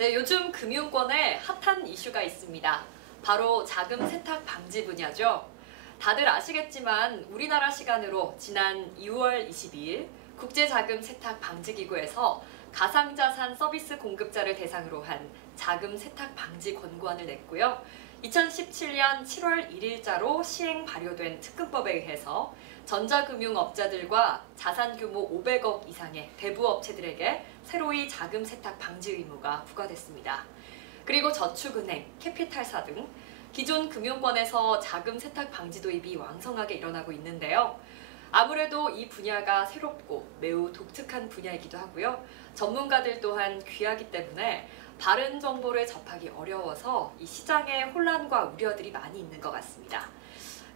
네, 요즘 금융권에 핫한 이슈가 있습니다. 바로 자금 세탁 방지 분야죠. 다들 아시겠지만 우리나라 시간으로 지난 2월 22일 국제자금세탁방지기구에서 가상자산 서비스 공급자를 대상으로 한 자금 세탁 방지 권고안을 냈고요. 2017년 7월 1일자로 시행 발효된 특근법에 의해서 전자금융업자들과 자산 규모 500억 이상의 대부업체들에게 새로이 자금 세탁 방지 의무가 부과됐습니다. 그리고 저축은행, 캐피탈사 등 기존 금융권에서 자금 세탁 방지 도입이 왕성하게 일어나고 있는데요. 아무래도 이 분야가 새롭고 매우 독특한 분야이기도 하고요. 전문가들 또한 귀하기 때문에 바른 정보를 접하기 어려워서 이 시장에 혼란과 우려들이 많이 있는 것 같습니다.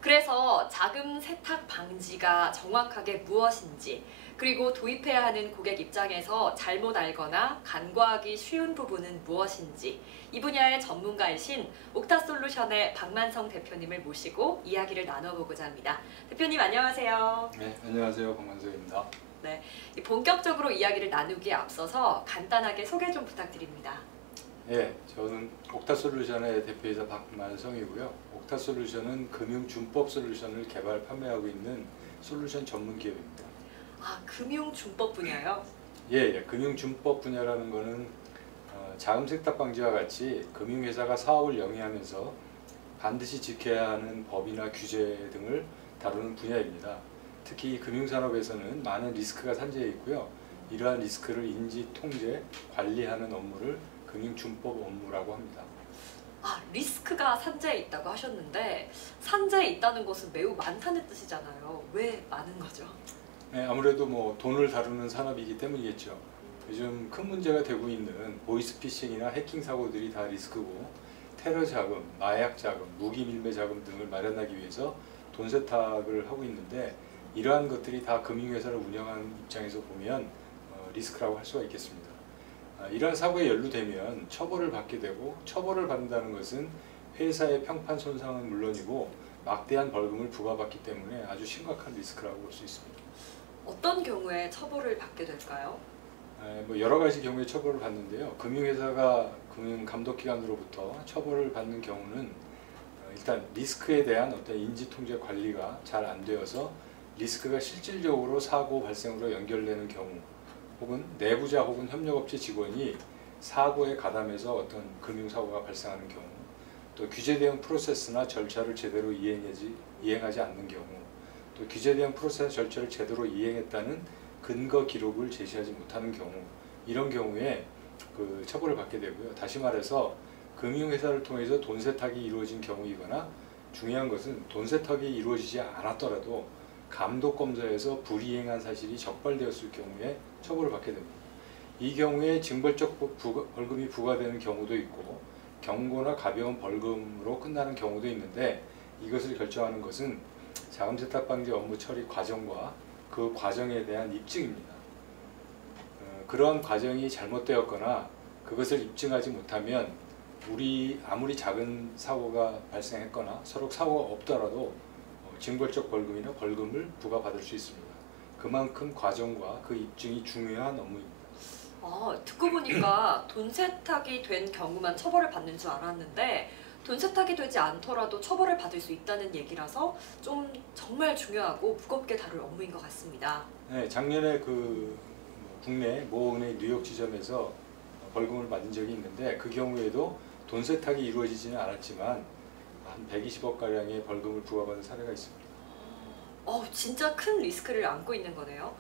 그래서 자금 세탁 방지가 정확하게 무엇인지, 그리고 도입해야 하는 고객 입장에서 잘못 알거나 간과하기 쉬운 부분은 무엇인지 이 분야의 전문가이신 옥타솔루션의 박만성 대표님을 모시고 이야기를 나눠보고자 합니다. 대표님 안녕하세요. 네, 안녕하세요. 박만성입니다. 네, 본격적으로 이야기를 나누기에 앞서서 간단하게 소개 좀 부탁드립니다. 네, 저는 옥타솔루션의 대표이사 박만성이고요. 옥타솔루션은 금융준법 솔루션을 개발, 판매하고 있는 솔루션 전문 기업입니다. 아, 금융준법 분야요? 예, 금융준법 분야라는 거는 자금 세탁 방지와 같이 금융회사가 사업을 영위하면서 반드시 지켜야 하는 법이나 규제 등을 다루는 분야입니다. 특히 금융산업에서는 많은 리스크가 산재해 있고요. 이러한 리스크를 인지, 통제, 관리하는 업무를 금융준법 업무라고 합니다. 아, 리스크가 산재해 있다고 하셨는데 산재해 있다는 것은 매우 많다는 뜻이잖아요. 왜 많은 거죠? 네, 아무래도 돈을 다루는 산업이기 때문이겠죠. 요즘 큰 문제가 되고 있는 보이스피싱이나 해킹 사고들이 다 리스크고, 테러 자금, 마약 자금, 무기 밀매 자금 등을 마련하기 위해서 돈 세탁을 하고 있는데, 이러한 것들이 다 금융회사를 운영하는 입장에서 보면 리스크라고 할 수가 있겠습니다. 이러한 사고에 연루되면 처벌을 받게 되고, 처벌을 받는다는 것은 회사의 평판 손상은 물론이고 막대한 벌금을 부과받기 때문에 아주 심각한 리스크라고 볼 수 있습니다. 어떤 경우에 처벌을 받게 될까요? 여러 가지 경우에 처벌을 받는데요. 금융회사가 금융감독기관으로부터 처벌을 받는 경우는 일단 리스크에 대한 어떤 인지통제 관리가 잘 안 되어서 리스크가 실질적으로 사고 발생으로 연결되는 경우, 혹은 내부자 혹은 협력업체 직원이 사고에 가담해서 어떤 금융사고가 발생하는 경우, 또 규제 대응 프로세스나 절차를 제대로 이행하지 않는 경우, 또 규제 대응 프로세스 절차를 제대로 이행했다는 근거 기록을 제시하지 못하는 경우, 이런 경우에 처벌을 받게 되고요. 다시 말해서 금융회사를 통해서 돈 세탁이 이루어진 경우이거나, 중요한 것은 돈 세탁이 이루어지지 않았더라도 감독검사에서 불이행한 사실이 적발되었을 경우에 처벌을 받게 됩니다. 이 경우에 징벌적 벌금이 부과되는 경우도 있고, 경고나 가벼운 벌금으로 끝나는 경우도 있는데, 이것을 결정하는 것은 자금 세탁 방지 업무 처리 과정과 그 과정에 대한 입증입니다. 그러한 과정이 잘못되었거나 그것을 입증하지 못하면 아무리 작은 사고가 발생했거나 서로 사고가 없더라도 징벌적 벌금이나 벌금을 부과받을 수 있습니다. 그만큼 과정과 그 입증이 중요한 업무입니다. 듣고 보니까 돈 세탁이 된 경우만 처벌을 받는 줄 알았는데 돈 세탁이 되지 않더라도 처벌을 받을 수 있다는 얘기라서 좀 정말 중요하고 무겁게 다룰 업무인 것 같습니다. 네, 작년에 국내 모 은행 뉴욕 지점에서 벌금을 받은 적이 있는데, 그 경우에도 돈 세탁이 이루어지지는 않았지만 한 120억가량의 벌금을 부과받은 사례가 있습니다. 진짜 큰 리스크를 안고 있는 거네요.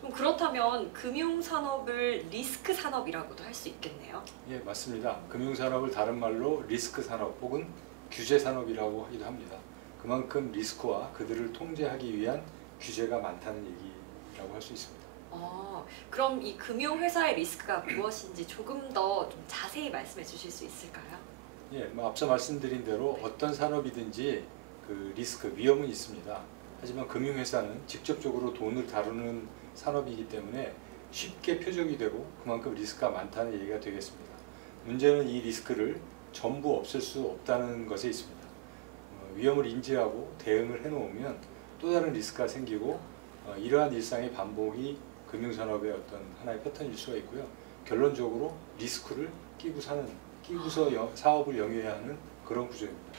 그럼 그렇다면 금융산업을 리스크 산업이라고도 할 수 있겠네요? 예, 맞습니다. 금융산업을 다른 말로 리스크 산업 혹은 규제 산업이라고 하기도 합니다. 그만큼 리스크와 그들을 통제하기 위한 규제가 많다는 얘기라고 할 수 있습니다. 그럼 이 금융회사의 리스크가 무엇인지 조금 더 좀 자세히 말씀해 주실 수 있을까요? 예, 앞서 말씀드린 대로 어떤 산업이든지 리스크, 위험은 있습니다. 하지만 금융회사는 직접적으로 돈을 다루는 산업이기 때문에 쉽게 표적이 되고 그만큼 리스크가 많다는 얘기가 되겠습니다. 문제는 이 리스크를 전부 없앨 수 없다는 것에 있습니다. 위험을 인지하고 대응을 해놓으면 또 다른 리스크가 생기고, 이러한 일상의 반복이 금융산업의 어떤 하나의 패턴일 수가 있고요. 결론적으로 리스크를 끼고 사는, 끼고서 사업을 영위해야 하는 그런 구조입니다.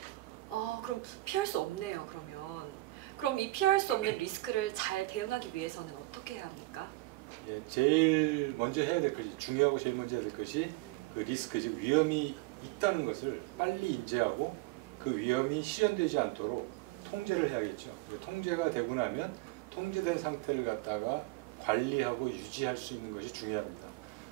그럼 피할 수 없네요, 그러면. 그럼 이 피할 수 없는 리스크를 잘 대응하기 위해서는 어떻게 해야 합니까? 예, 제일 먼저 해야 될 것이, 중요하고 제일 먼저 해야 될 것이 그 리스크, 즉 위험이 있다는 것을 빨리 인지하고 그 위험이 실현되지 않도록 통제를 해야겠죠. 통제가 되고 나면 통제된 상태를 갖다가 관리하고 유지할 수 있는 것이 중요합니다.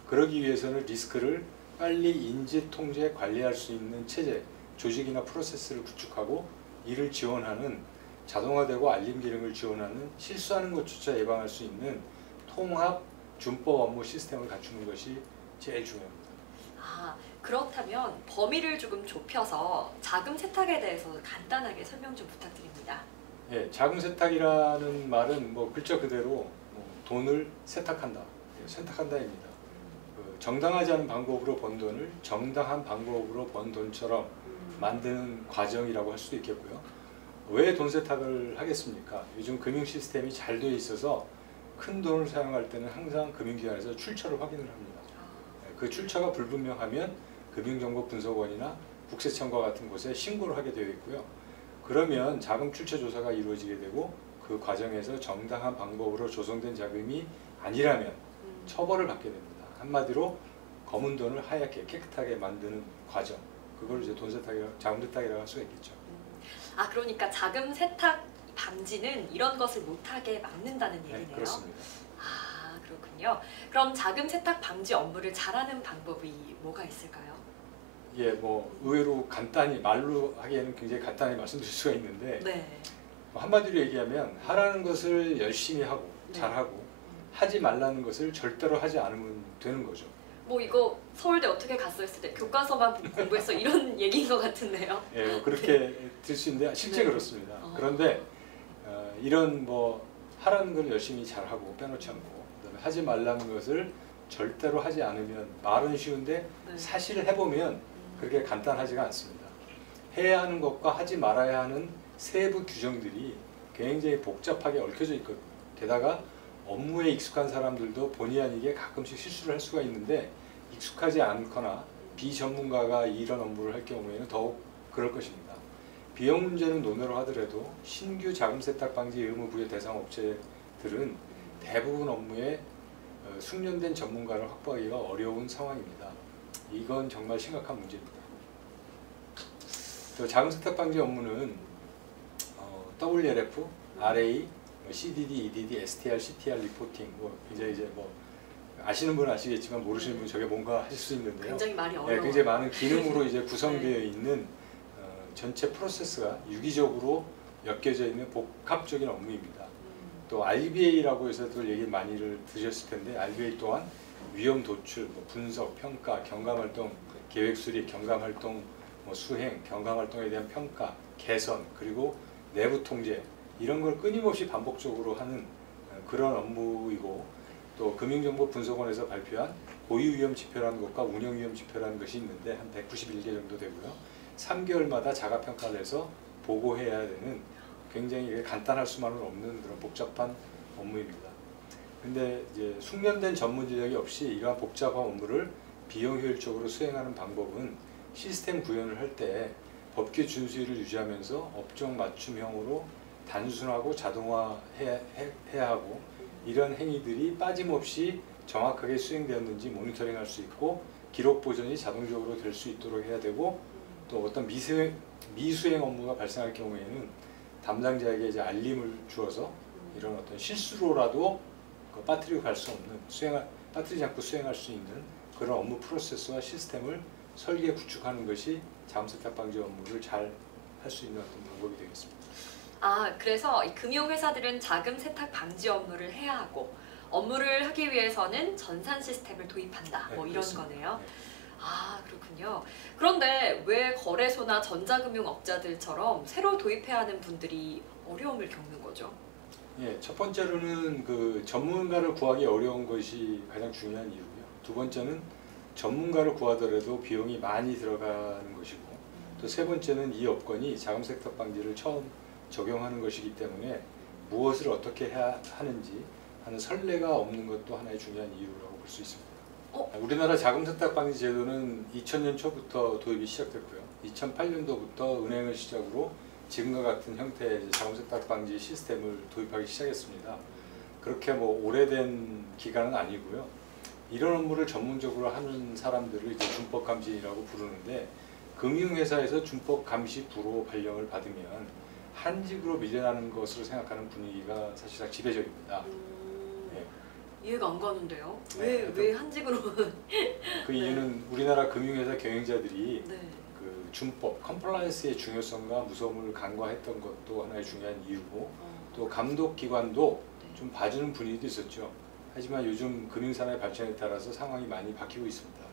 그러기 위해서는 리스크를 빨리 인지, 통제, 관리할 수 있는 체제, 조직이나 프로세스를 구축하고 이를 지원하는, 자동화되고 알림 기능을 지원하는, 실수하는 것조차 예방할 수 있는 통합 준법 업무 시스템을 갖추는 것이 제일 중요합니다. 그렇다면 범위를 조금 좁혀서 자금 세탁에 대해서 간단하게 설명 좀 부탁드립니다. 예, 자금 세탁이라는 말은 뭐 글자 그대로 돈을 세탁한다, 세탁한다입니다. 정당하지 않은 방법으로 번 돈을 정당한 방법으로 번 돈처럼 만드는 과정이라고 할 수도 있겠고요. 왜 돈 세탁을 하겠습니까? 요즘 금융 시스템이 잘 되어 있어서 큰 돈을 사용할 때는 항상 금융기관에서 출처를 확인을 합니다. 그 출처가 불분명하면 금융정보분석원이나 국세청과 같은 곳에 신고를 하게 되어 있고요. 그러면 자금 출처 조사가 이루어지게 되고 그 과정에서 정당한 방법으로 조성된 자금이 아니라면 처벌을 받게 됩니다. 한마디로 검은 돈을 하얗게 깨끗하게 만드는 과정, 그걸 이제 돈 세탁이라, 자금 세탁이라고 할 수가 있겠죠. 그러니까 자금 세탁 방지는 이런 것을 못하게 막는다는 얘기네요. 네, 그렇습니다. 그렇군요. 그럼 자금 세탁 방지 업무를 잘하는 방법이 뭐가 있을까요? 예, 뭐 의외로 간단히 말로 하기에는 굉장히 간단히 말씀드릴 수가 있는데, 네. 한마디로 얘기하면 하라는 것을 열심히 하고 잘하고 하지 말라는 것을 절대로 하지 않으면 되는 거죠. 뭐 이거 서울대 어떻게 갔어 했을 때 교과서만 공부했어 이런 얘기인 것 같은데요. 예, 그렇게 들 수 있는데 실제 그렇습니다. 그런데 이런 뭐 하라는 걸 열심히 잘하고 빼놓지 않고, 그다음에 하지 말라는 것을 절대로 하지 않으면, 말은 쉬운데 사실을 해보면 그렇게 간단하지가 않습니다. 해야 하는 것과 하지 말아야 하는 세부 규정들이 굉장히 복잡하게 얽혀져 있거든요. 게다가 업무에 익숙한 사람들도 본의 아니게 가끔씩 실수를 할 수가 있는데, 익숙하지 않거나 비전문가가 이런 업무를 할 경우에는 더욱 그럴 것입니다. 비용 문제는 논외로 하더라도 신규 자금 세탁 방지 의무 부여 대상 업체들은 대부분 업무에 숙련된 전문가를 확보하기가 어려운 상황입니다. 이건 정말 심각한 문제입니다. 또 자금 세탁 방지 업무는 WLF, RA, CDD, EDD, STR, CTR 리포팅, 이제 아시는 분은 아시겠지만 모르시는 분은 저게 뭔가 하실 수 있는데요. 굉장히 말이 어려워요. 굉장히 많은 기능으로 이제 구성되어 있는 전체 프로세스가 유기적으로 엮여져 있는 복합적인 업무입니다. 또 RBA라고 해서도 얘기 많이들 들으셨을 텐데, RBA 또한 위험 도출, 분석, 평가, 경감활동, 계획 수립, 경감활동 수행, 경감활동에 대한 평가, 개선, 그리고 내부 통제, 이런 걸 끊임없이 반복적으로 하는 그런 업무이고, 또 금융정보분석원에서 발표한 고유위험 지표라는 것과 운영위험 지표라는 것이 있는데 한 191개 정도 되고요. 3개월마다 자가평가를 해서 보고해야 되는 굉장히 간단할 수만은 없는 그런 복잡한 업무입니다. 근데 이제 숙련된 전문 인력이 없이 이러한 복잡한 업무를 비용 효율적으로 수행하는 방법은 시스템 구현을 할 때 법규 준수율을 유지하면서 업종 맞춤형으로 단순하고 자동화해야 하고, 이런 행위들이 빠짐없이 정확하게 수행되었는지 모니터링할 수 있고 기록 보존이 자동적으로 될 수 있도록 해야 되고, 또 어떤 미수행 업무가 발생할 경우에는 담당자에게 이제 알림을 주어서 이런 어떤 실수로라도 빠뜨리고 갈 수 없는, 빠뜨리지 않고 수행할 수 있는 그런 업무 프로세스와 시스템을 설계 구축하는 것이 자금 세탁 방지 업무를 잘 할 수 있는 어떤 방법이 되겠습니다. 그래서 이 금융회사들은 자금 세탁 방지 업무를 해야 하고, 업무를 하기 위해서는 전산 시스템을 도입한다. 네, 이런 그렇습니다. 거네요. 네. 그렇군요. 그런데 왜 거래소나 전자금융업자들처럼 새로 도입해야 하는 분들이 어려움을 겪는 거죠? 예, 첫 번째로는 그 전문가를 구하기 어려운 것이 가장 중요한 이유고요. 두 번째는 전문가를 구하더라도 비용이 많이 들어가는 것이고, 또 세 번째는 이 업권이 자금 세탁 방지를 처음 적용하는 것이기 때문에 무엇을 어떻게 해야 하는지 하는 선례가 없는 것도 하나의 중요한 이유라고 볼 수 있습니다. 우리나라 자금 세탁 방지 제도는 2000년 초부터 도입이 시작됐고요. 2008년도부터 은행을 시작으로 지금과 같은 형태의 자금 세탁 방지 시스템을 도입하기 시작했습니다. 그렇게 뭐 오래된 기간은 아니고요. 이런 업무를 전문적으로 하는 사람들을 이제 준법 감시라고 부르는데, 금융회사에서 준법 감시 부로 발령을 받으면 한직으로 밀려나는 것으로 생각하는 분위기가 사실상 지배적입니다. 네. 이해가 안 가는데요. 네, 왜 한직으로? 그 이유는 우리나라 금융회사 경영자들이 네. 그 준법, 컴플라이언스의 중요성과 무서움을 간과했던 것도 하나의 중요한 이유고, 또 감독기관도 좀 봐주는 분위기도 있었죠. 하지만 요즘 금융산업의 발전에 따라서 상황이 많이 바뀌고 있습니다.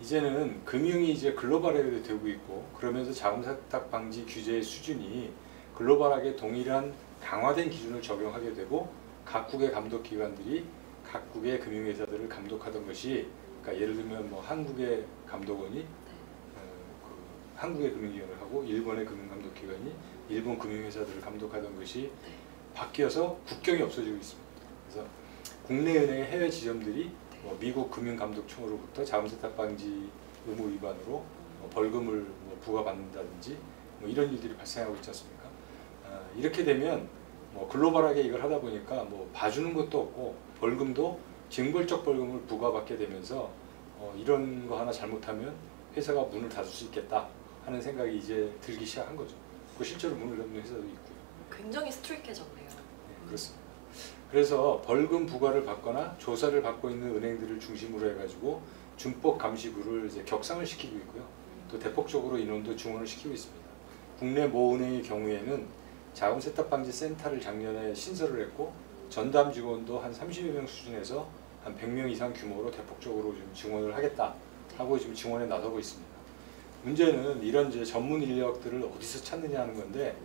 이제는 금융이 이제 글로벌하게 되고 있고, 그러면서 자금 세탁 방지 규제의 수준이 글로벌하게 동일한 강화된 기준을 적용하게 되고, 각국의 감독기관들이 각국의 금융회사들을 감독하던 것이, 그러니까 예를 들면 뭐 한국의 감독원이 한국의 금융기관을 하고, 일본의 금융감독기관이 일본 금융회사들을 감독하던 것이 바뀌어서 국경이 없어지고 있습니다. 그래서 국내 은행의 해외 지점들이 뭐 미국 금융감독청으로부터 자금세탁 방지 의무 위반으로 벌금을 뭐 부과받는다든지 뭐 이런 일들이 발생하고 있지 않습니까? 이렇게 되면 뭐 글로벌하게 이걸 하다 보니까 뭐 봐주는 것도 없고, 벌금도 징벌적 벌금을 부과받게 되면서 이런 거 하나 잘못하면 회사가 문을 닫을 수 있겠다 하는 생각이 이제 들기 시작한 거죠. 그 실제로 문을 닫는 회사도 있고요. 굉장히 스트릭해졌네요. 네, 그렇습니다. 그래서 벌금 부과를 받거나 조사를 받고 있는 은행들을 중심으로 해가지고 준법 감시부를 이제 격상을 시키고 있고요. 또 대폭적으로 인원도 증원을 시키고 있습니다. 국내 모 은행의 경우에는 자금 세탁 방지 센터를 작년에 신설을 했고, 전담 직원도 한 30여 명 수준에서 한 100명 이상 규모로 대폭적으로 좀 증원을 하겠다 하고 지금 증원에 나서고 있습니다. 문제는 이런 이제 전문 인력들을 어디서 찾느냐 하는 건데,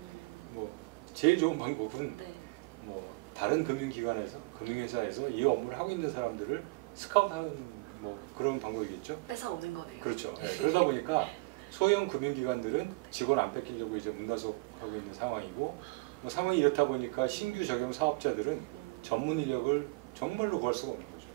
뭐 제일 좋은 방법은 뭐 다른 금융기관에서, 금융회사에서 이 업무를 하고 있는 사람들을 스카우트하는 뭐 그런 방법이겠죠. 뺏어오는 거네요. 그렇죠. 네, 그러다 보니까 소형 금융기관들은 직원 안 뺏기려고 이제 문단속하고 있는 상황이고, 뭐 상황이 이렇다 보니까 신규 적용 사업자들은 전문 인력을 정말로 구할 수가 없는 거죠.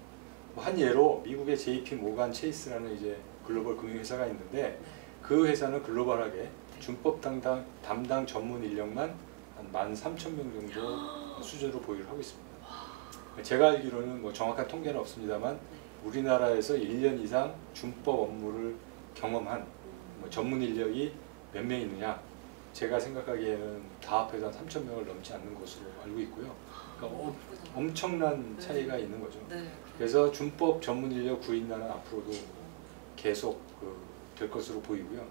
한 예로 미국의 JP 모간 체이스라는 이제 글로벌 금융회사가 있는데, 그 회사는 글로벌하게 준법 담당 전문 인력만 한 13,000명 정도 수준으로 보유를 하고 있습니다. 제가 알기로는 뭐 정확한 통계는 없습니다만, 우리나라에서 1년 이상 준법 업무를 경험한 뭐 전문 인력이 몇 명 있느냐, 제가 생각하기에는 다 합해서 한 3,000명을 넘지 않는 것으로 알고 있고요. 그러니까 엄청난 차이가 있는 거죠. 그래서 준법 전문 인력 구인난은 앞으로도 계속 될 것으로 보이고요.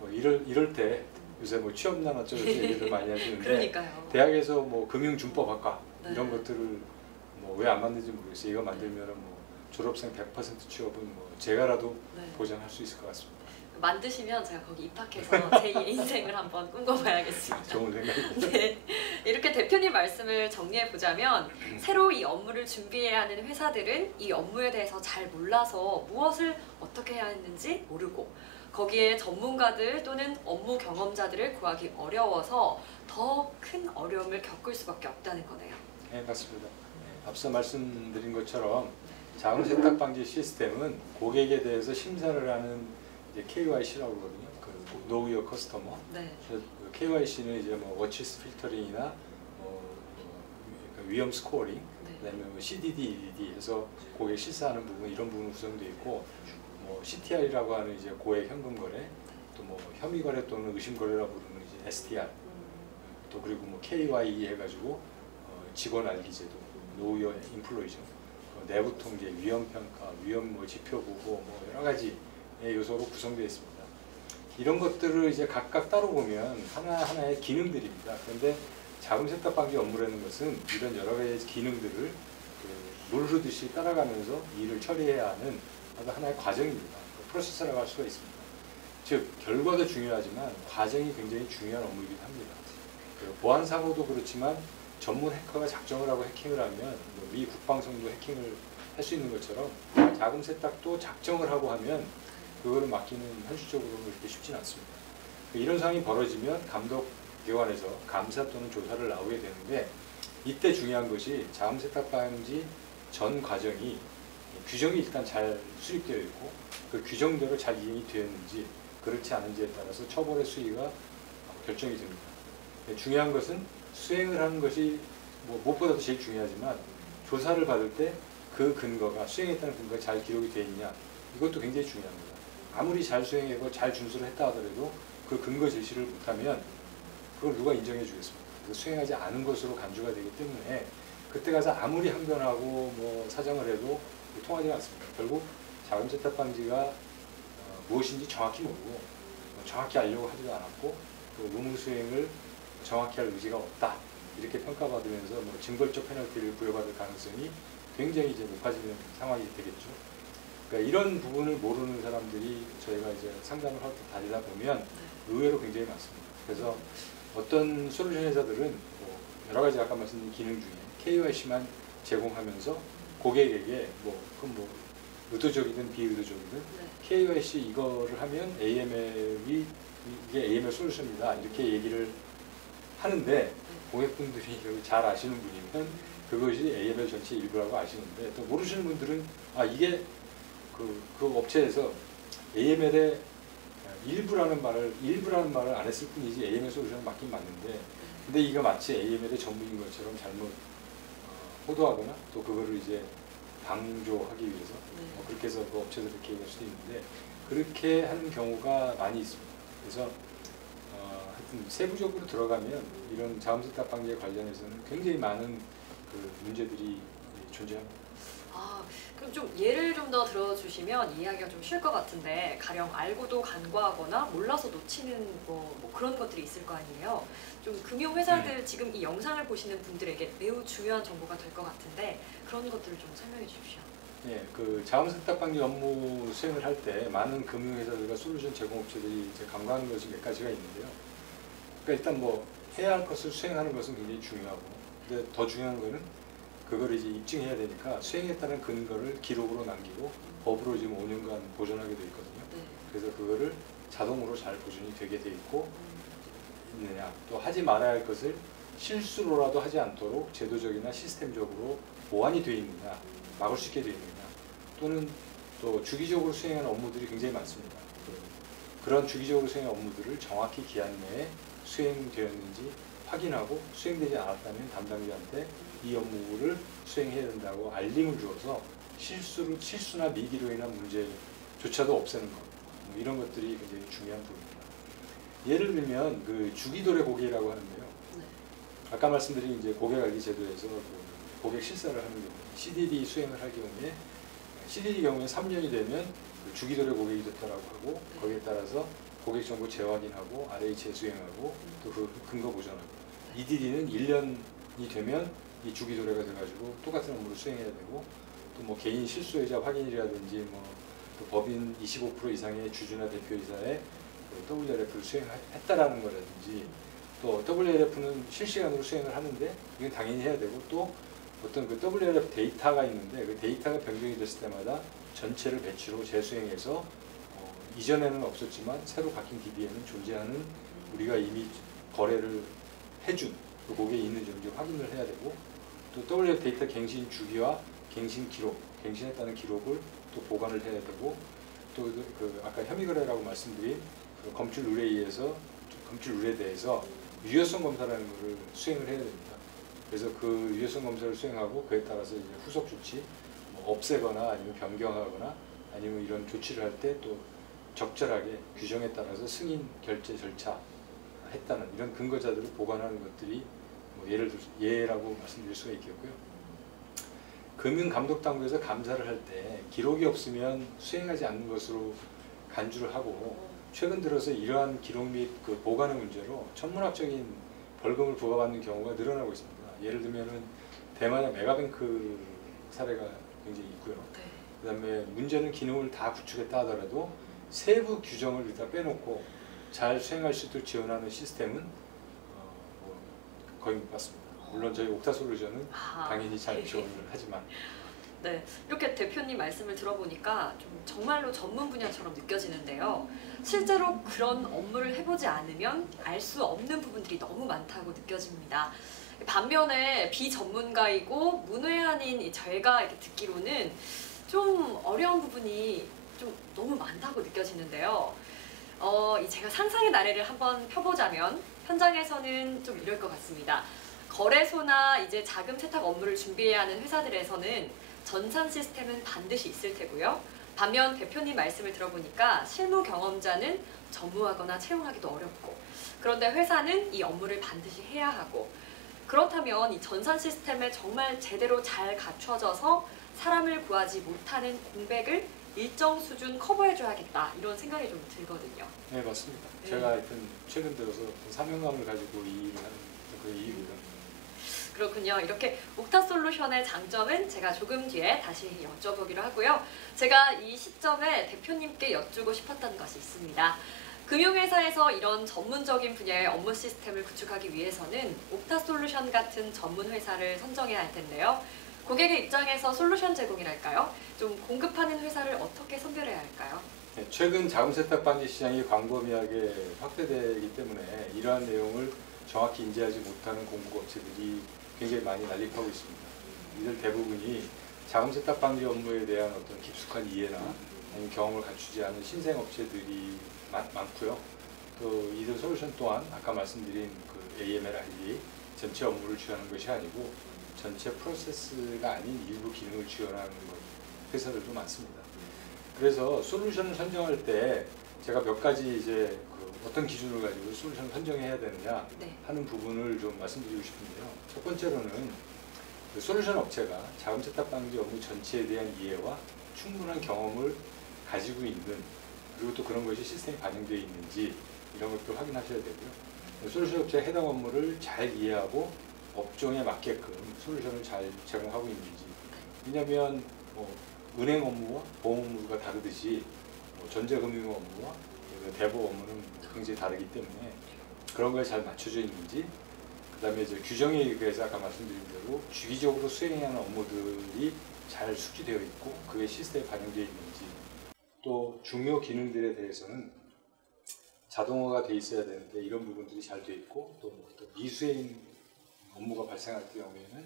뭐 이럴 때 요새 뭐 취업난 어쩌고 얘기를 많이 하시는데, 그러니까요. 대학에서 뭐 금융준법학과 이런 것들을 뭐 왜 안 만드는지 모르겠어요. 이거 만들면은 뭐 졸업생 100% 취업은 뭐 제가라도 보장할 수 있을 것 같습니다. 만드시면 제가 거기 입학해서 제2의 인생을 한번 꿈꿔봐야겠습니다. 좋은 생각입니다. 네. 이렇게 대표님 말씀을 정리해 보자면, 새로 이 업무를 준비해야 하는 회사들은 이 업무에 대해서 잘 몰라서 무엇을 어떻게 해야 하는지 모르고, 거기에 전문가들 또는 업무 경험자들을 구하기 어려워서 더 큰 어려움을 겪을 수밖에 없다는 거네요. 네, 맞습니다. 앞서 말씀드린 것처럼 자금 세탁 방지 시스템은 고객에 대해서 심사를 하는 이제 KYC라고 그러거든요. 그 Know Your Customer. 그 KYC는 이제 뭐 워치스 필터링이나 위험 스코어링, 그다음에 뭐 CDD, EDD 해서 고객 실사하는 부분, 이런 부분 구성되어 있고, 뭐 CTR이라고 하는 이제 고액 현금 거래, 또 뭐 혐의 거래 또는 의심 거래라고 부르는 이제 STR, 또 그리고 뭐 KYE 해가지고 직원 알기 제도, Know Your Employee죠. 내부 통제, 위험 평가, 위험 뭐 지표 보고 뭐 여러 가지의 요소로 구성되어 있습니다. 이런 것들을 이제 각각 따로 보면 하나하나의 기능들입니다. 그런데 자금 세탁 방지 업무라는 것은 이런 여러 가지 기능들을 물 흐르듯이 따라가면서 일을 처리해야 하는 하나의 과정입니다. 프로세스라고 할 수가 있습니다. 즉 결과도 중요하지만 과정이 굉장히 중요한 업무이기도 합니다. 보안 사고도 그렇지만 전문 해커가 작정을 하고 해킹을 하면 미 국방성도 해킹을 할 수 있는 것처럼, 자금 세탁도 작정을 하고 하면 그거를 막기는 현실적으로 그렇게 쉽지는 않습니다. 이런 상황이 벌어지면 감독기관에서 감사 또는 조사를 나오게 되는데, 이때 중요한 것이 자금 세탁 방지 전 과정이 규정이 일단 잘 수립되어 있고 그 규정대로 잘 이행이 되었는지 그렇지 않은지에 따라서 처벌의 수위가 결정이 됩니다. 중요한 것은 수행을 하는 것이 뭐 무엇보다도 제일 중요하지만 조사를 받을 때 그 근거가 수행했다는 근거가 잘 기록이 되어 있냐 이것도 굉장히 중요합니다. 아무리 잘 수행하고 잘 준수를 했다 하더라도 그 근거 제시를 못하면 그걸 누가 인정해 주겠습니까? 수행하지 않은 것으로 간주가 되기 때문에 그때 가서 아무리 항변하고 뭐 사정을 해도 통하지 않습니다. 결국 자금 세탁 방지가 무엇인지 정확히 모르고 정확히 알려고 하지도 않았고 또 의무 수행을 정확히 할 의지가 없다 이렇게 평가받으면서 뭐 징벌적 페널티를 부여받을 가능성이 굉장히 이제 높아지는 상황이 되겠죠. 그러니까 이런 부분을 모르는 사람들이 저희가 이제 상담을 할 때 다니다 보면 의외로 굉장히 많습니다. 그래서 어떤 솔루션 회사들은 뭐 여러 가지 아까 말씀드린 기능 중에 KYC만 제공하면서 고객에게 그건 뭐 의도적이든 비의도적이든 KYC 이거를 하면 AML이 이게 AML 솔루션이다 이렇게 얘기를 하는데 고객분들이 잘 아시는 분이면 그것이 AML 전체 일부라고 아시는데 또 모르시는 분들은 이게 그 업체에서 AML의 일부라는 말을 안 했을 뿐이지 AML 솔루션은 맞긴 맞는데 근데 이거 마치 AML의 전문인 것처럼 잘못 호도하거나 또 그거를 이제 방조하기 위해서 그렇게 해서 그 업체도 그렇게 얘기할 수도 있는데 그렇게 하는 경우가 많이 있습니다. 그래서 하여튼 세부적으로 들어가면 이런 자금세탁 방지에 관련해서는 굉장히 많은 그 문제들이 존재합니다. 그럼 좀 예를 좀 더 들어주시면 이해하기가 좀 쉬울 것 같은데 가령 알고도 간과하거나 몰라서 놓치는 뭐 그런 것들이 있을 거 아니에요. 좀 금융회사들 지금 이 영상을 보시는 분들에게 매우 중요한 정보가 될 것 같은데 그런 것들을 좀 설명해 주십시오. 네, 그 자금세탁 방지 업무 수행을 할 때 많은 금융회사들과 솔루션 제공업체들이 이제 간과하는 것이 몇 가지가 있는데요. 그러니까 일단 뭐 해야 할 것을 수행하는 것은 굉장히 중요하고, 근데 더 중요한 거는 그걸 이제 입증해야 되니까 수행했다는 근거를 기록으로 남기고 법으로 지금 5년간 보존하게 돼 있거든요. 그래서 그거를 자동으로 잘 보존이 되게 돼 있고 있느냐, 또 하지 말아야 할 것을 실수로라도 하지 않도록 제도적이나 시스템적으로 보완이 되어 있느냐, 막을 수 있게 되어 있느냐, 또는 또 주기적으로 수행하는 업무들이 굉장히 많습니다. 그런 주기적으로 수행하는 업무들을 정확히 기한 내에 수행되었는지 확인하고 수행되지 않았다면 담당자한테 이 업무를 수행해야 된다고 알림을 주어서 실수나 미기로 인한 문제조차도 없애는 것, 이런 것들이 굉장히 중요한 부분입니다. 예를 들면 그 주기도래 고객이라고 하는데요. 아까 말씀드린 이제 고객알기 제도에서 그 고객 실사를 하는 경우, CDD 수행을 할 경우에 CDD 경우에 3년이 되면 그 주기도래 고객이 됐다라고 하고 거기에 따라서 고객 정보 재확인하고 RH에 수행하고 또 그 근거 보존하고, EDD는 1년이 되면 이 주기도래가 돼가지고 똑같은 업무를 수행해야 되고, 또 뭐 개인 실수요자 확인이라든지 뭐 또 법인 25% 이상의 주주나 대표이사의 WRF를 수행했다라는 거라든지, 또 WRF는 실시간으로 수행을 하는데 이건 당연히 해야 되고, 또 어떤 그 WRF 데이터가 있는데 그 데이터가 변경이 됐을 때마다 전체를 배치로 재수행해서 이전에는 없었지만 새로 바뀐 DB에는 존재하는 우리가 이미 거래를 해준 그 고객이 있는지 확인을 해야 되고, 또 WRF 데이터 갱신 주기와 갱신 기록, 갱신했다는 기록을 또 보관을 해야 되고, 또 그 아까 혐의 거래라고 말씀드린 그 검출 룰에 대해서 유효성 검사라는 것을 수행을 해야 됩니다. 그래서 그 유효성 검사를 수행하고 그에 따라서 이제 후속 조치, 뭐 없애거나 아니면 변경하거나 아니면 이런 조치를 할 때 또 적절하게 규정에 따라서 승인 결제 절차 했다는 이런 근거자들을 보관하는 것들이 뭐 예라고 말씀드릴 수가 있겠고요. 금융감독당국에서 감사를 할 때 기록이 없으면 수행하지 않는 것으로 간주를 하고, 최근 들어서 이러한 기록 및 그 보관의 문제로 천문학적인 벌금을 부과받는 경우가 늘어나고 있습니다. 예를 들면은 대만의 메가뱅크 사례가 굉장히 있고요. 그 다음에 문제는 기능을 다 구축했다 하더라도 세부 규정을 일단 빼놓고 잘 수행할 수 있도록 지원하는 시스템은 거의 못 봤습니다. 물론 저희 옥타솔루션은 당연히 잘 지원을 하지만. 네, 이렇게 대표님 말씀을 들어보니까 좀 정말로 전문 분야처럼 느껴지는데요. 실제로 그런 업무를 해보지 않으면 알 수 없는 부분들이 너무 많다고 느껴집니다. 반면에 비전문가이고 문외한인 제가 이렇게 듣기로는 좀 어려운 부분이 좀 너무 많다고 느껴지는데요. 제가 상상의 나래를 한번 펴보자면 현장에서는 좀 이럴 것 같습니다. 거래소나 이제 자금 세탁 업무를 준비해야 하는 회사들에서는 전산 시스템은 반드시 있을 테고요. 반면 대표님 말씀을 들어보니까 실무 경험자는 전무하거나 채용하기도 어렵고, 그런데 회사는 이 업무를 반드시 해야 하고, 그렇다면 이 전산 시스템에 정말 제대로 잘 갖춰져서 사람을 구하지 못하는 공백을 일정 수준 커버해줘야겠다, 이런 생각이 좀 들거든요. 네, 맞습니다. 네. 제가 하여튼 최근 들어서 사명감을 가지고 이 일을 하는 그런 이유입니다. 그렇군요. 이렇게 옥타솔루션의 장점은 제가 조금 뒤에 다시 여쭤보기로 하고요. 제가 이 시점에 대표님께 여쭈고 싶었던 것이 있습니다. 금융회사에서 이런 전문적인 분야의 업무 시스템을 구축하기 위해서는 옥타솔루션 같은 전문 회사를 선정해야 할 텐데요. 고객의 입장에서 솔루션 제공이랄까요? 좀 공급하는 회사를 어떻게 선별해야 할까요? 네, 최근 자금 세탁 방지 시장이 광범위하게 확대되기 때문에 이러한 내용을 정확히 인지하지 못하는 공급업체들이 굉장히 많이 난립하고 있습니다. 이들 대부분이 자금 세탁 방지 업무에 대한 어떤 깊숙한 이해나 아니면 경험을 갖추지 않은 신생 업체들이 많고요. 또 이들 솔루션 또한 아까 말씀드린 그 AML, RD 전체 업무를 지원하는 것이 아니고 전체 프로세스가 아닌 일부 기능을 지원하는 회사들도 많습니다. 그래서 솔루션을 선정할 때 제가 몇 가지 이제 어떤 기준을 가지고 솔루션을 선정해야 되느냐 하는 부분을 좀 말씀드리고 싶은데요. 첫 번째로는 그 솔루션 업체가 자금 세탁 방지 업무 전체에 대한 이해와 충분한 경험을 가지고 있는, 그리고 또 그런 것이 시스템에 반영되어 있는지 이런 것도 확인하셔야 되고요. 솔루션 업체의 해당 업무를 잘 이해하고 업종에 맞게끔 솔루션을 잘 제공하고 있는지. 왜냐하면 은행 업무와 보험 업무가 다르듯이 전자금융 업무와 대보 업무는 굉장히 다르기 때문에 그런 거에 잘 맞춰져 있는지, 그 다음에 이제 규정에 의해서 아까 말씀드린 대로 주기적으로 수행해야 하는 업무들이 잘 숙지되어 있고 그게 시스템에 반영되어 있는지, 또 중요 기능들에 대해서는 자동화가 돼 있어야 되는데 이런 부분들이 잘 되어 있고, 또 미수행 업무가 발생할 경우에는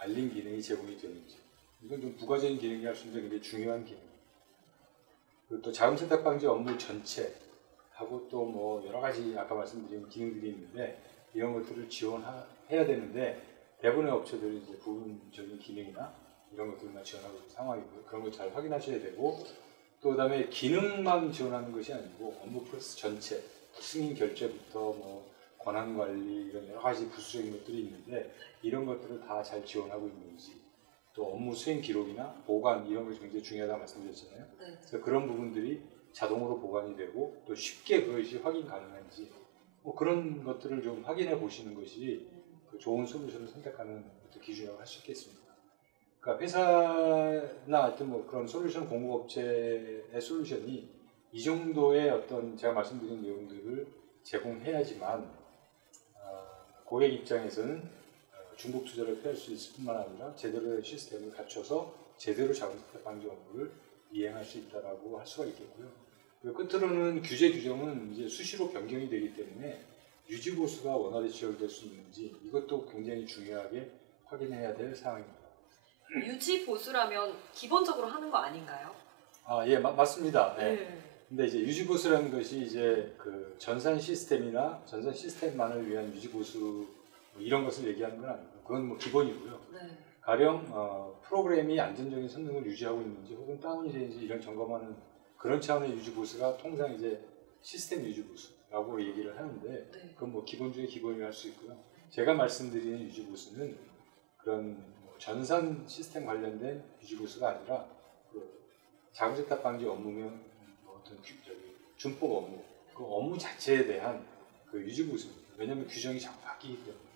알림 기능이 제공이 되는지, 이건 좀 부가적인 기능이 할 수 있는데 굉장히 중요한 기능. 그리고 또 자금 세탁 방지 업무 전체하고 또 여러 가지 아까 말씀드린 기능들이 있는데 이런 것들을 지원해야 되는데 대부분의 업체들이 이제 부분적인 기능이나 이런 것들만 지원하고 있는 상황이고요. 그런 걸 잘 확인하셔야 되고, 또 그다음에 기능만 지원하는 것이 아니고 업무 프로세스 전체, 승인 결제부터 권한 관리 이런 여러 가지 부수적인 것들이 있는데 이런 것들을 다 잘 지원하고 있는지, 또 업무 수행 기록이나 보관 이런 것이 굉장히 중요하다고 말씀드렸잖아요. 그래서 그런 부분들이 자동으로 보관이 되고 또 쉽게 그것이 확인 가능한지 그런 것들을 좀 확인해 보시는 것이 그 좋은 솔루션을 선택하는 어떤 기준이라고 할 수 있겠습니다. 그러니까 회사나 하여튼 그런 솔루션 공급업체의 솔루션이 이 정도의 어떤 제가 말씀드린 내용들을 제공해야지만 고객 입장에서는 중복 투자를 피할 수 있을 뿐만 아니라 제대로의 시스템을 갖춰서 제대로 자금 세탁 방지 업무를 이행할 수 있다라고 할 수가 있겠고요. 그리고 끝으로는 규제 규정은 이제 수시로 변경이 되기 때문에 유지 보수가 원활히 지혈될 수 있는지 이것도 굉장히 중요하게 확인해야 될 사항입니다. 유지 보수라면 기본적으로 하는 거 아닌가요? 예, 맞습니다. 네. 근데 이제 유지 보수라는 것이 이제 그 전산 시스템이나 전산 시스템만을 위한 유지 보수 이런 것을 얘기하는 건 아니고 그건 기본이고요. 가령 프로그램이 안전적인 성능을 유지하고 있는지 혹은 다운이 되는지 이런 점검하는 그런 차원의 유지 보수가 통상 이제 시스템 유지 보수라고 얘기를 하는데 그건 기본 중에 기본이라 할 수 있고요. 제가 말씀드리는 유지 보수는 그런 전산 시스템 관련된 유지 보수가 아니라 그 자금 세탁 방지 업무면 어떤 준법 업무 그 업무 자체에 대한 그 유지 보수입니다. 왜냐하면 규정이 자꾸 바뀌기 때문에.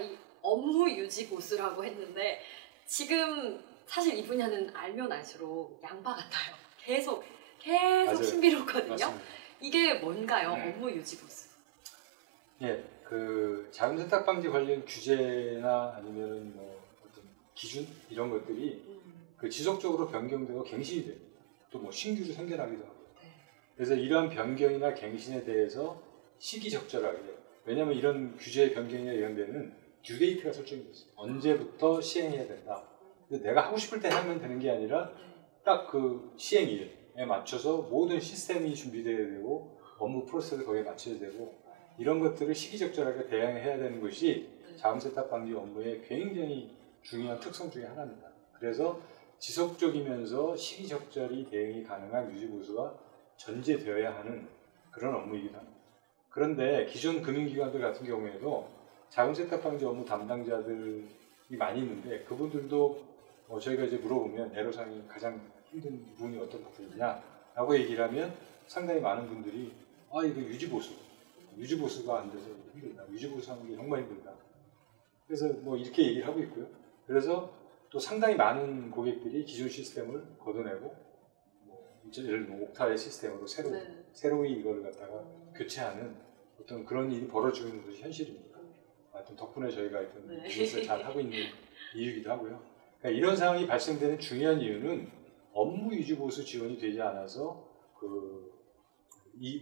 이 업무 유지 보수라고 했는데 지금 사실 이 분야는 알면 알수록 양파 같아요. 계속 맞아요. 신비롭거든요. 맞습니다. 이게 뭔가요? 업무 유지 보수. 예, 그 자금 세탁 방지 관련 규제나 아니면은 어떤 기준 이런 것들이 그 지속적으로 변경되고 갱신이 됩니다. 또 신규로 생겨나기도 하고. 그래서 이러한 변경이나 갱신에 대해서 시기적절하게, 왜냐하면 이런 규제 변경이나 이런 데는 듀데이트가 설정이 있어요. 언제부터 시행해야 된다. 근데 내가 하고 싶을 때 하면 되는 게 아니라 딱 그 시행일에 맞춰서 모든 시스템이 준비되어야 되고 업무 프로세스를 거기에 맞춰야 되고 이런 것들을 시기적절하게 대응해야 되는 것이 자금 세탁 방지 업무의 굉장히 중요한 특성 중에 하나입니다. 그래서 지속적이면서 시기적절히 대응이 가능한 유지보수가 전제되어야 하는 그런 업무이기도 합니다. 그런데 기존 금융기관들 같은 경우에도 자금 세탁 방지 업무 담당자들이 많이 있는데 그분들도 저희가 이제 물어보면 애로사항이 가장 힘든 부분이 어떤 부분이냐 라고 얘기를 하면 상당히 많은 분들이 이거 유지보수가 안 돼서 힘들다. 유지보수 하는 게 정말 힘들다. 그래서 뭐 이렇게 얘기를 하고 있고요. 그래서 또 상당히 많은 고객들이 기존 시스템을 걷어내고 예를 들면 옥타의 시스템으로 새로이 이걸 갖다가 교체하는 어떤 그런 일이 벌어지고 있는 것이 현실입니다. 하여튼 덕분에 저희가 이것을 잘 하고 있는 이유이기도 하고요. 그러니까 이런 상황이 발생되는 중요한 이유는 업무 유지보수 지원이 되지 않아서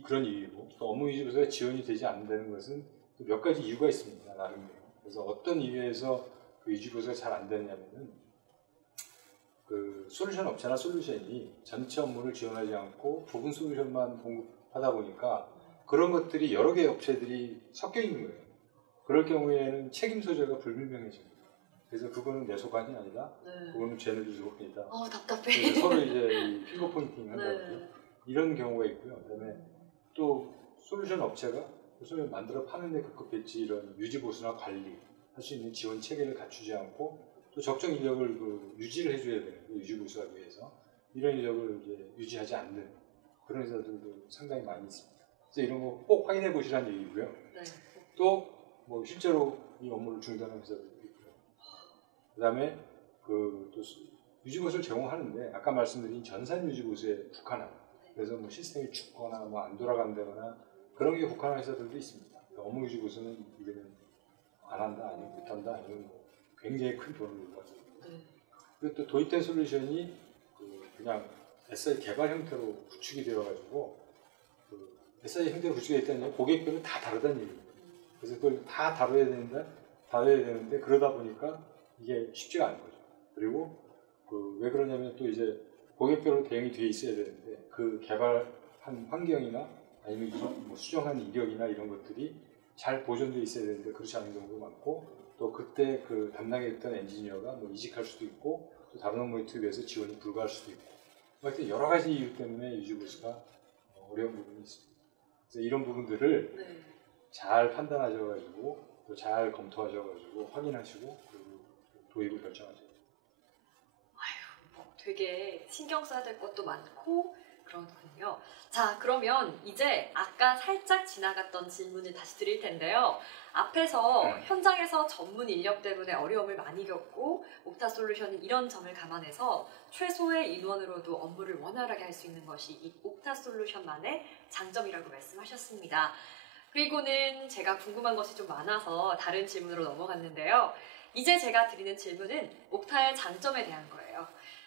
그런 이유이고 또 업무 유지보수가 지원이 되지 않는다는 것은 또 몇 가지 이유가 있습니다. 나름대로. 그래서 어떤 이유에서 그 유지보수가 잘 안 되느냐면은 그 솔루션 업체나 솔루션이 전체 업무를 지원하지 않고 부분 솔루션만 공급하다 보니까 그런 것들이 여러 개의 업체들이 섞여 있는 거예요. 그럴 경우에는 책임 소재가 불분명해집니다. 그래서 그거는 내 소관이 아니다. 그거는 쟤네들 소관이다. 답답해. 서로 이제 핑거 포인팅 한다고 이런 경우가 있고요. 그다음에 또 솔루션 업체가 솔루션 만들어 파는데 급급했지 이런 유지보수나 관리 할 수 있는 지원 체계를 갖추지 않고 또 적정 인력을 유지를 해줘야 되는 유지보수하기 위해서 이런 인력을 이제 유지하지 않는 그런 회사들도 상당히 많이 있습니다. 그래서 이런 거 꼭 확인해 보시라는 얘기고요. 또 뭐 실제로 이 업무를 중단하는 회사들도 있고요. 그다음에 또 유지보수를 제공하는데 아까 말씀드린 전산 유지보수에 국한화. 그래서 뭐 시스템이 죽거나 뭐 안 돌아간다거나 그런 게 국한화 회사들도 있습니다. 업무 유지보수는 이제는 안 한다, 아니면 못 한다, 아니면 굉장히 큰 돈을 요구하죠. 그리고 또 도입된 솔루션이 그냥 SI 개발 형태로 구축이 되어가지고 SI 형태로 구축이 됐다는 게 고객별로 다 다르다는 얘기입니다. 그래서 그걸 다 다뤄야 되는데 그러다 보니까 이게 쉽지가 않은 거죠. 그리고 왜 그러냐면 또 이제 고객별로 대응이 되어 있어야 되는데 그 개발한 환경이나 아니면 뭐 수정한 이력이나 이런 것들이 잘 보존되어 있어야 되는데 그렇지 않은 경우도 많고 또 그때 그 담당했던 엔지니어가 뭐 이직할 수도 있고 또 다른 업무에 투입해서 지원이 불가할 수도 있고 하여튼 여러 가지 이유 때문에 유지보수가 어려운 부분이 있습니다. 그래서 이런 부분들을 잘 판단하셔가지고 또 잘 검토하셔가지고 확인하시고 그리고 도입을 결정하셔야 돼요. 되게 신경 써야 될 것도 많고 그렇군요. 자, 그러면 이제 아까 살짝 지나갔던 질문을 다시 드릴 텐데요. 앞에서 현장에서 전문 인력 때문에 어려움을 많이 겪고 옥타솔루션은 이런 점을 감안해서 최소의 인원으로도 업무를 원활하게 할 수 있는 것이 이 옥타솔루션만의 장점이라고 말씀하셨습니다. 그리고는 제가 궁금한 것이 좀 많아서 다른 질문으로 넘어갔는데요. 이제 제가 드리는 질문은 옥타의 장점에 대한 거예요.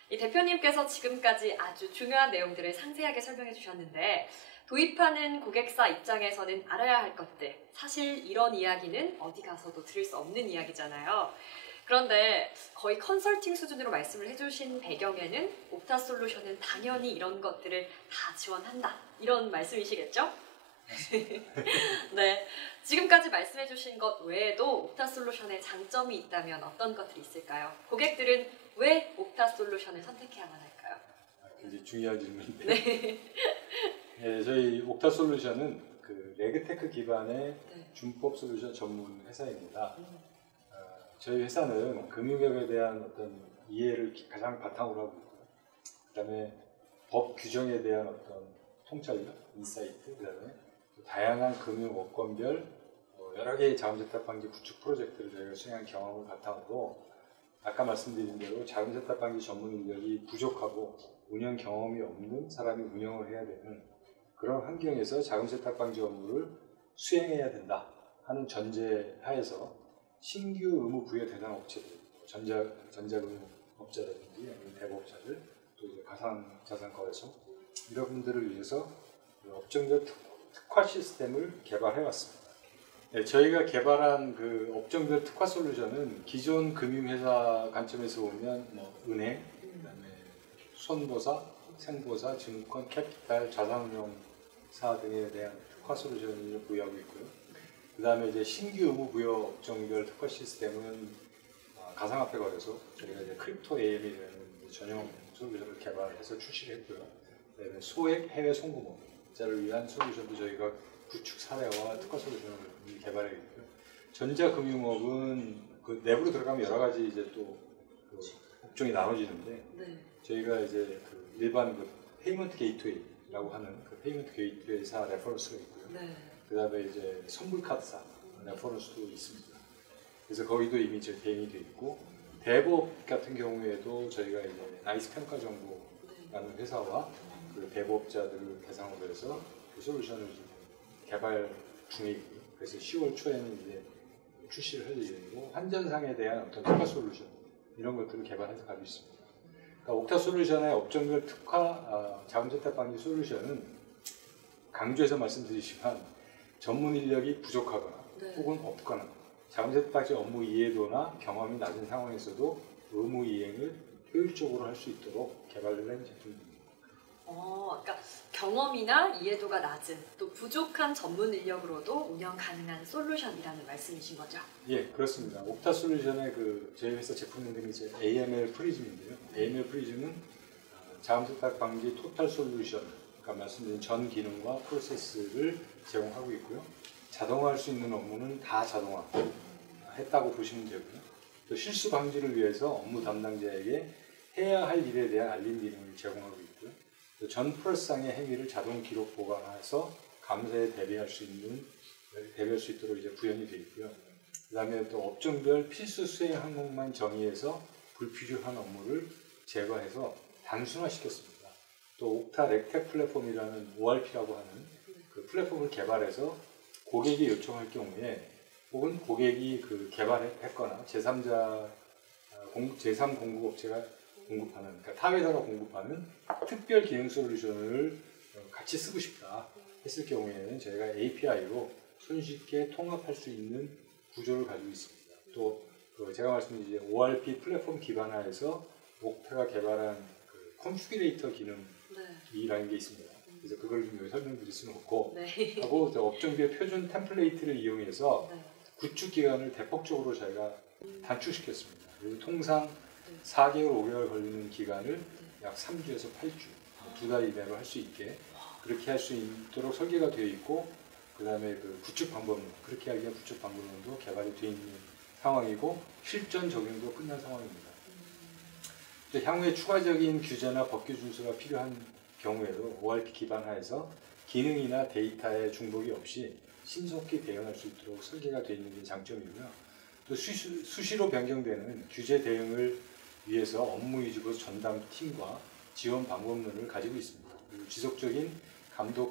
이 대표님께서 지금까지 아주 중요한 내용들을 상세하게 설명해 주셨는데 도입하는 고객사 입장에서는 알아야 할 것들, 사실 이런 이야기는 어디 가서도 들을 수 없는 이야기잖아요. 그런데 거의 컨설팅 수준으로 말씀을 해주신 배경에는 옥타솔루션은 당연히 이런 것들을 다 지원한다, 이런 말씀이시겠죠? 네, 지금까지 말씀해주신 것 외에도 옥타솔루션의 장점이 있다면 어떤 것들이 있을까요? 고객들은 왜 옥타솔루션을 선택해야만 할까요? 굉장히 중요한 질문인데 네, 저희 옥타솔루션은 레그테크 기반의 준법 솔루션 전문 회사입니다. 저희 회사는 금융업에 대한 어떤 이해를 가장 바탕으로 하고 있고요. 그다음에 법 규정에 대한 어떤 통찰력, 인사이트, 그다음에 다양한 금융업권별 여러 개의 자금세탁 방지 구축 프로젝트를 저희가 수행한 경험을 바탕으로 아까 말씀드린 대로 자금세탁 방지 전문 인력이 부족하고 운영 경험이 없는 사람이 운영을 해야 되는 그런 환경에서 자금세탁 방지 업무를 수행해야 된다 하는 전제하에서 신규 의무 부여 대상 업체들, 전자금융업자라든지 아니면 대부업자들, 또 이제 가상자산거래소 이런 분들을 위해서 업종별 특화 시스템을 개발해 왔습니다. 네, 저희가 개발한 그 업종별 특화 솔루션은 기존 금융회사 관점에서 보면 뭐 은행, 그다음에 손보사, 생보사, 증권, 캐피탈, 자산운용사 등에 대한 특화 솔루션을 부여하고 있고요. 그다음에 이제 신규 의무 부여 업종별 특화 시스템은 가상화폐 거래소, 저희가 이제 크립토 AM이라는 전용 솔루션을 개발해서 출시를 했고요. 그다음에 소액 해외 송금업자를 위한 솔루션도 저희가 구축 사례와 특화 솔루션을 개발해 있고요. 전자금융업은 그 내부로 들어가면 여러 가지 이제 또 그 업종이 나눠지는데 네. 저희가 이제 그 일반 그 페이먼트 게이트웨이라고 하는 그 페이먼트 게이트웨이사 레퍼런스가 있고요. 네. 그다음에 이제 선불 카드사 레퍼런스도 있습니다. 그래서 거기도 이미 이제 대응이 돼 있고 대법 같은 경우에도 저희가 이제 나이스 평가 정보라는 회사와 그 대법자들을 대상으로 해서 그 솔루션을 지금 개발 중이고요. 그래서 10월 초에는 이제 출시를 할 예정이고 환전상에 대한 어떤 특화 솔루션 이런 것들을 개발해서 가지고 있습니다. 그러니까 옥타 솔루션의 업종별 특화 자금세탁 방지 솔루션은 강조해서 말씀드리지만 전문 인력이 부족하거나 네. 혹은 없거나 자금세탁 방지 업무 이해도나 경험이 낮은 상황에서도 의무 이행을 효율적으로 할 수 있도록 개발을 한 제품입니다. 그러니까 경험이나 이해도가 낮은 또 부족한 전문 인력으로도 운영 가능한 솔루션이라는 말씀이신 거죠? 예, 그렇습니다. 옥타 솔루션의 그 저희 회사 제품 이름이 이제 AML 프리즘인데요. AML 프리즘은 자금세탁 방지 토탈 솔루션, 그러니까 말씀드린 전 기능과 프로세스를 제공하고 있고요. 자동화할 수 있는 업무는 다 자동화했다고 보시면 되고요. 또 실수 방지를 위해서 업무 담당자에게 해야 할 일에 대한 알림 기능을 제공하고 있고요. 또 전 프로세스상의 행위를 자동 기록 보관해서 감사에 대비할 수 있도록 이제 구현이 되어 있고요. 그다음에 또 업종별 필수 수행 항목만 정의해서 불필요한 업무를 제거해서 단순화시켰습니다. 또 옥타 렉텍 플랫폼이라는 ORP라고 하는 그 플랫폼을 개발해서 고객이 요청할 경우에 혹은 고객이 그 개발했거나 제3 공급업체가 공급하는, 그러니까 타 회사가 공급하는 특별 기능 솔루션을 같이 쓰고 싶다 했을 경우에는 저희가 API로 손쉽게 통합할 수 있는 구조를 가지고 있습니다. 또 제가 말씀드린 이제 ORP 플랫폼 기반화해서 옥타가 개발한 그 컨피규레이터 기능이라는 게 있습니다. 그래서 그걸 좀 여기 설명드릴 수는 없고 네. 하고 업종별 표준 템플레이트를 이용해서 네. 구축 기간을 대폭적으로 저희가 단축시켰습니다. 그리고 통상 4개월, 5개월 걸리는 기간을 약 3주에서 8주, 2달 이내로 할 수 있게 그렇게 할 수 있도록 설계가 되어 있고 그 다음에 그 구축 방법론, 그렇게 하기 위한 구축 방법론도 개발이 되어 있는 상황이고 실전 적용도 끝난 상황입니다. 또 향후에 추가적인 규제나 법규 준수가 필요한 경우에도 ORP 기반화해서 기능이나 데이터의 중복이 없이 신속히 대응할 수 있도록 설계가 되어 있는 게 장점이고요. 또 수시로 변경되는 규제 대응을 위해서 업무 위주로 전담 팀과 지원 방법론을 가지고 있습니다. 그리고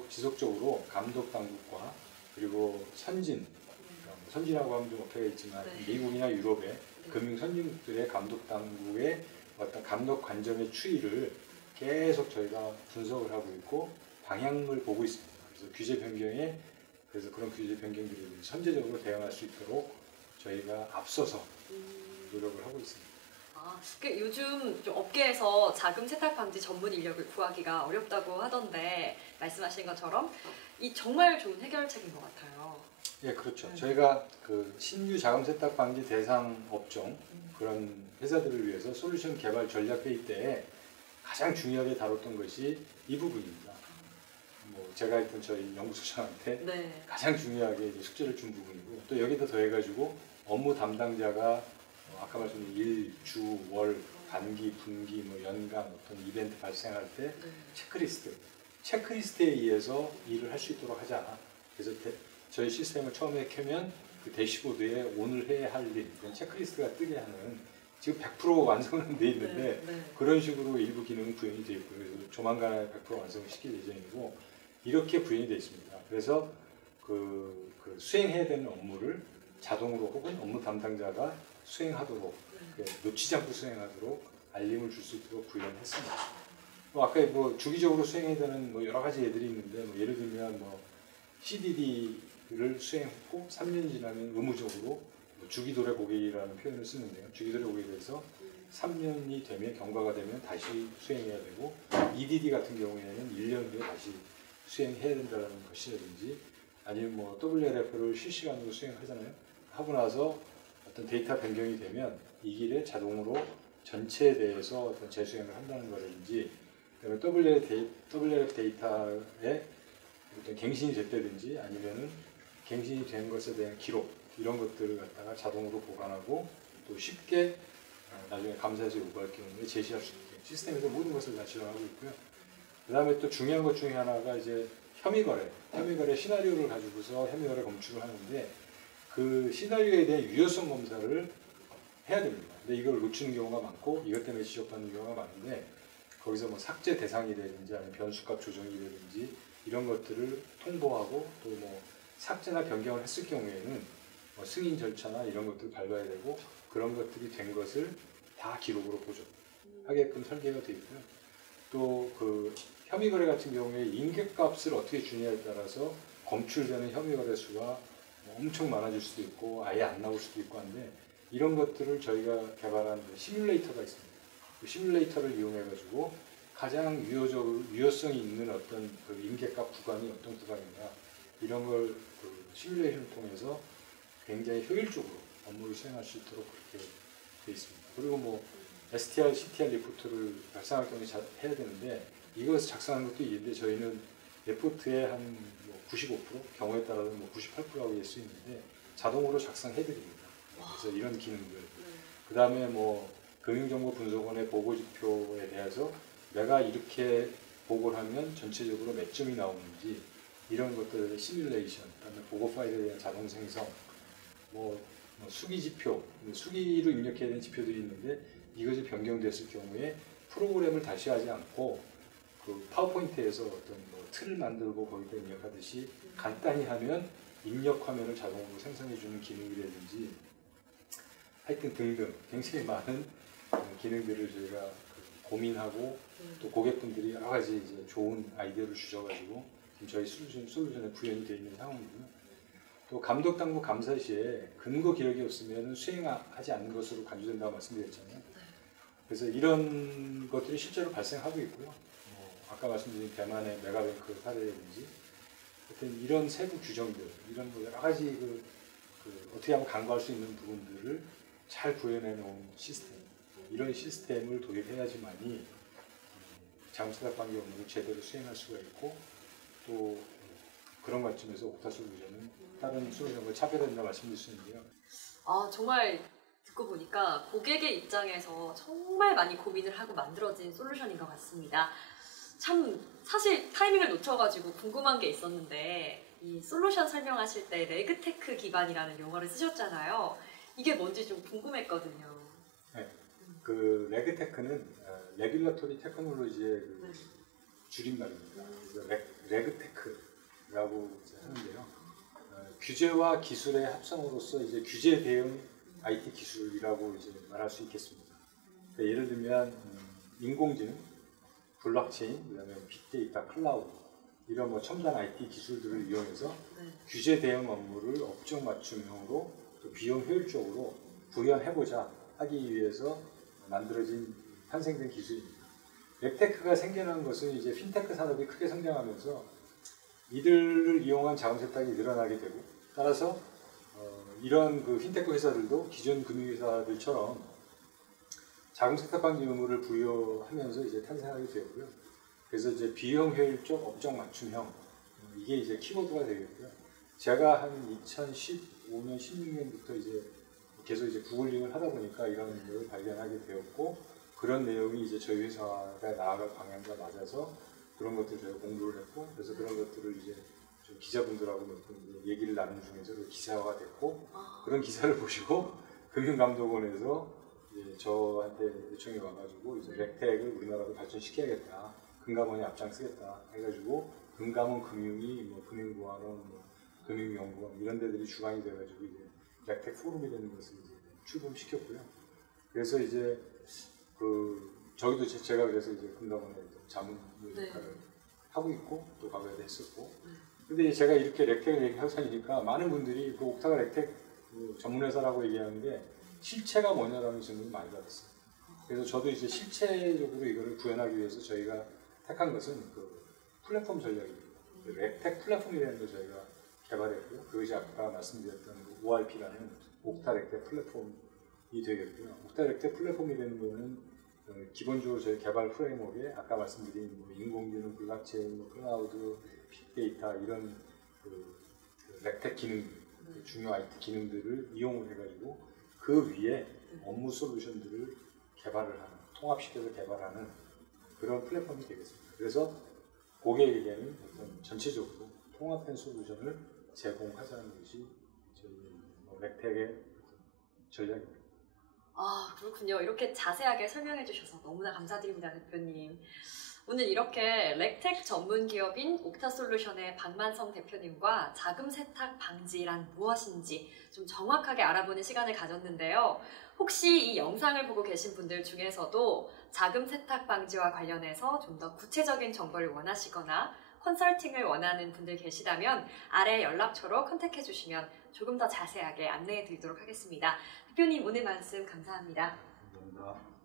지속적으로 감독 당국과 그리고 선진하고 하면 좀 어폐가 있지만 미국이나 유럽의 금융 선진국들의 감독 당국의 어떤 감독 관점의 추이를 계속 저희가 분석을 하고 있고 방향을 보고 있습니다. 그래서 그런 규제 변경들이 선제적으로 대응할 수 있도록 저희가 앞서서 노력을 하고 있습니다. 요즘 좀 업계에서 자금 세탁 방지 전문 인력을 구하기가 어렵다고 하던데 말씀하신 것처럼 이 정말 좋은 해결책인 것 같아요. 예, 그렇죠. 저희가 그 신규 자금 세탁 방지 대상 업종 그런 회사들을 위해서 솔루션 개발 전략 회의 때에 가장 중요하게 다뤘던 것이 이 부분입니다. 제가 했던 저희 연구소장한테 가장 중요하게 이제 숙제를 준 부분이고 또 여기다 더해가지고 업무 담당자가 아까 말씀드린 일, 주, 월, 단기, 분기, 연간 어떤 이벤트 발생할 때 체크리스트에 의해서 일을 할 수 있도록 하자. 그래서 저희 시스템을 처음에 켜면 그 대시보드에 오늘 해야 할 일, 체크리스트가 뜨게 하는 지금 100% 완성은 돼 있는데 그런 식으로 일부 기능은 구현이 되어 있고요. 그래서 조만간에 100% 완성을 시킬 예정이고 이렇게 구현이 되어 있습니다. 그래서 그 수행해야 되는 업무를 자동으로 혹은 업무 담당자가 수행하도록 놓치지 않고 수행하도록 알림을 줄 수 있도록 구현했습니다. 아까 주기적으로 수행해야 되는 여러 가지 예들이 있는데 예를 들면 CDD 수행했고 3년이 지나면 의무적으로 주기도래 고객이라는 표현을 쓰는데요. 주기도래 고객에 대해서 3년이 되면 경과가 되면 다시 수행해야 되고 EDD 같은 경우에는 1년 후에 다시 수행해야 된다는 것이라든지 아니면 뭐 WLF를 실시간으로 수행하잖아요. 하고 나서 어떤 데이터 변경이 되면 이 길에 자동으로 전체에 대해서 어떤 재수행을 한다는 거라든지 그다음에 WLF 데이터에 어떤 갱신이 됐다든지 아니면은 갱신이 된 것에 대한 기록 이런 것들을 갖다가 자동으로 보관하고 또 쉽게 나중에 감사해서 요구할 경우에 제시할 수 있게 시스템에서 모든 것을 다 지원하고 있고요. 그 다음에 또 중요한 것 중에 하나가 이제 혐의거래 시나리오를 가지고서 혐의거래 검출을 하는데 그 시나리오에 대한 유효성 검사를 해야 됩니다. 근데 이걸 놓치는 경우가 많고 이것 때문에 지적받는 경우가 많은데 거기서 뭐 삭제 대상이라든지 아니면 변수값 조정이라든지 이런 것들을 통보하고 또 뭐 삭제나 변경을 했을 경우에는 뭐 승인 절차나 이런 것들을 밟아야 되고 그런 것들이 된 것을 다 기록으로 보존하게끔 설계가 되어 있고요. 또 그 혐의거래 같은 경우에 인계값을 어떻게 주느냐에 따라서 검출되는 혐의거래 수가 엄청 많아질 수도 있고 아예 안 나올 수도 있고 한데 이런 것들을 저희가 개발한 시뮬레이터가 있습니다. 그 시뮬레이터를 이용해가지고 가장 유효성이 있는 어떤 그 인계값 구간이 어떤 구간인가 이런 걸 그 시뮬레이션을 통해서 굉장히 효율적으로 업무를 수행할 수 있도록 그렇게 되어 있습니다. 그리고 뭐 STR, CTR 리포트를 발생할 경우에 해야 되는데 이것을 작성하는 것도 일인데 저희는 레포트의 한 95% 경우에 따라서는 뭐 98%라고 할 수 있는데 자동으로 작성해드립니다. 그래서 이런 기능들. 그 다음에 뭐 금융정보분석원의 보고지표에 대해서 내가 이렇게 보고를 하면 전체적으로 몇 점이 나오는지 이런 것들의 시뮬레이션, 그다음에 보고 파일에 대한 자동 생성, 뭐 수기지표, 수기로 입력해야 되는 지표들이 있는데 이것이 변경됐을 경우에 프로그램을 다시 하지 않고 그 파워포인트에서 어떤 뭐 틀을 만들고 거기다 입력하듯이 간단히 하면 입력 화면을 자동으로 생성해주는 기능이라든지 하여튼 등등 굉장히 많은 기능들을 저희가 고민하고 또 고객분들이 여러 가지 이제 좋은 아이디어를 주셔가지고 지금 저희 솔루션에 구현이 되어 있는 상황이고요. 또 감독 당국 감사 시에 근거 기록이 없으면 수행하지 않는 것으로 간주된다고 말씀드렸잖아요. 그래서 이런 것들이 실제로 발생하고 있고요. 아까 말씀드린 대만의 메가뱅크 사례라든지 하여튼 이런 세부 규정들, 이런 여러 가지 어떻게 하면 간과할 수 있는 부분들을 잘 구현해 놓은 시스템, 이런 시스템을 도입해야지만이 자금세탁관계 업무를 제대로 수행할 수가 있고 또 그런 관점에서 옥타 솔루션은 다른 솔루션과 차별된다 말씀드릴 수 있는데요. 아 정말 듣고 보니까 고객의 입장에서 정말 많이 고민을 하고 만들어진 솔루션인 것 같습니다. 참 사실 타이밍을 놓쳐가지고 궁금한 게 있었는데 이 솔루션 설명하실 때 레그테크 기반이라는 용어를 쓰셨잖아요. 이게 뭔지 좀 궁금했거든요. 네, 그 레그테크는 레귤러토리 테크놀로지의 그 줄임말입니다. 그래서 레그테크라고 하는데요. 규제와 기술의 합성으로서 이제 규제 대응 IT 기술이라고 이제 말할 수 있겠습니다. 그러니까 예를 들면 인공지능, 블록체인, 그다음에 빅데이터, 클라우드 이런 뭐 첨단 IT 기술들을 이용해서 규제 대응 업무를 업종 맞춤형으로 또 비용 효율적으로 구현해보자 하기 위해서 만들어진 탄생된 기술입니다. 랩테크가 생겨난 것은 이제 핀테크 산업이 크게 성장하면서 이들을 이용한 자금 세탁이 늘어나게 되고 따라서 이런 그 핀테크 회사들도 기존 금융회사들처럼 자금 세탁 관계 의무를 부여하면서 이제 탄생하게 되었고요. 그래서 이제 비용 효율적 업종 맞춤형 이게 이제 키워드가 되겠고요. 제가 한 2015년, 16년부터 이제 계속 이제 구글링을 하다 보니까 이런 걸 발견하게 되었고 그런 내용이 이제 저희 회사가 나아갈 방향과 맞아서 그런 것들을 저희가 공부를 했고 그래서 그런 것들을 이제 좀 기자분들하고 몇 분 얘기를 나눈 중에서 기사화가 됐고 그런 기사를 보시고 금융감독원에서 이제 저한테 요청이 와가지고 이제 렉텍을 우리나라로 발전시켜야겠다. 금감원이 앞장서겠다 해가지고 금감원 금융이 뭐 금융보안원, 뭐 금융연구원 이런 데들이 주관이 돼가지고 이제 렉텍 포럼이 되는 것을 이제 출범시켰고요. 그래서 이제 저기도 제가 그래서 이제 금감원에 자문 역할을 하고 있고 또 과거에도 했었고 근데 제가 이렇게 렉텍을 얘기하니까 많은 분들이 그 옥타가 렉텍 전문회사라고 얘기하는데 실체가 뭐냐라는 질문을 많이 받았어요. 그래서 저도 이제 실체적으로 이거를 구현하기 위해서 저희가 택한 것은 그 플랫폼 전략입니다. 렉텍 플랫폼이라는 걸 저희가 개발했고요. 그것이 아까 말씀드렸던 ORP라는 옥타 렉텍 플랫폼이 되겠고요. 옥타 렉텍 플랫폼이라는 거는 기본적으로 저희 개발 프레임워크에 아까 말씀드린 뭐 인공지능, 블록체인, 뭐 클라우드, 빅데이터 이런 그 렉텍 기능, 그 중요 IT 기능들을 이용을 해가지고 그 위에 업무 솔루션들을 개발을 하는, 통합시켜서 개발하는 그런 플랫폼이 되겠습니다. 그래서 고객에게는 어떤 전체적으로 통합된 솔루션을 제공하자는 것이 저희 렉텍의 전략입니다. 아, 그렇군요. 이렇게 자세하게 설명해 주셔서 너무나 감사드립니다, 대표님. 오늘 이렇게 렉텍 전문 기업인 옥타솔루션의 박만성 대표님과 자금 세탁 방지란 무엇인지 좀 정확하게 알아보는 시간을 가졌는데요. 혹시 이 영상을 보고 계신 분들 중에서도 자금 세탁 방지와 관련해서 좀 더 구체적인 정보를 원하시거나 컨설팅을 원하는 분들 계시다면 아래 연락처로 컨택해 주시면 조금 더 자세하게 안내해 드리도록 하겠습니다. 대표님 오늘 말씀 감사합니다. 감사합니다.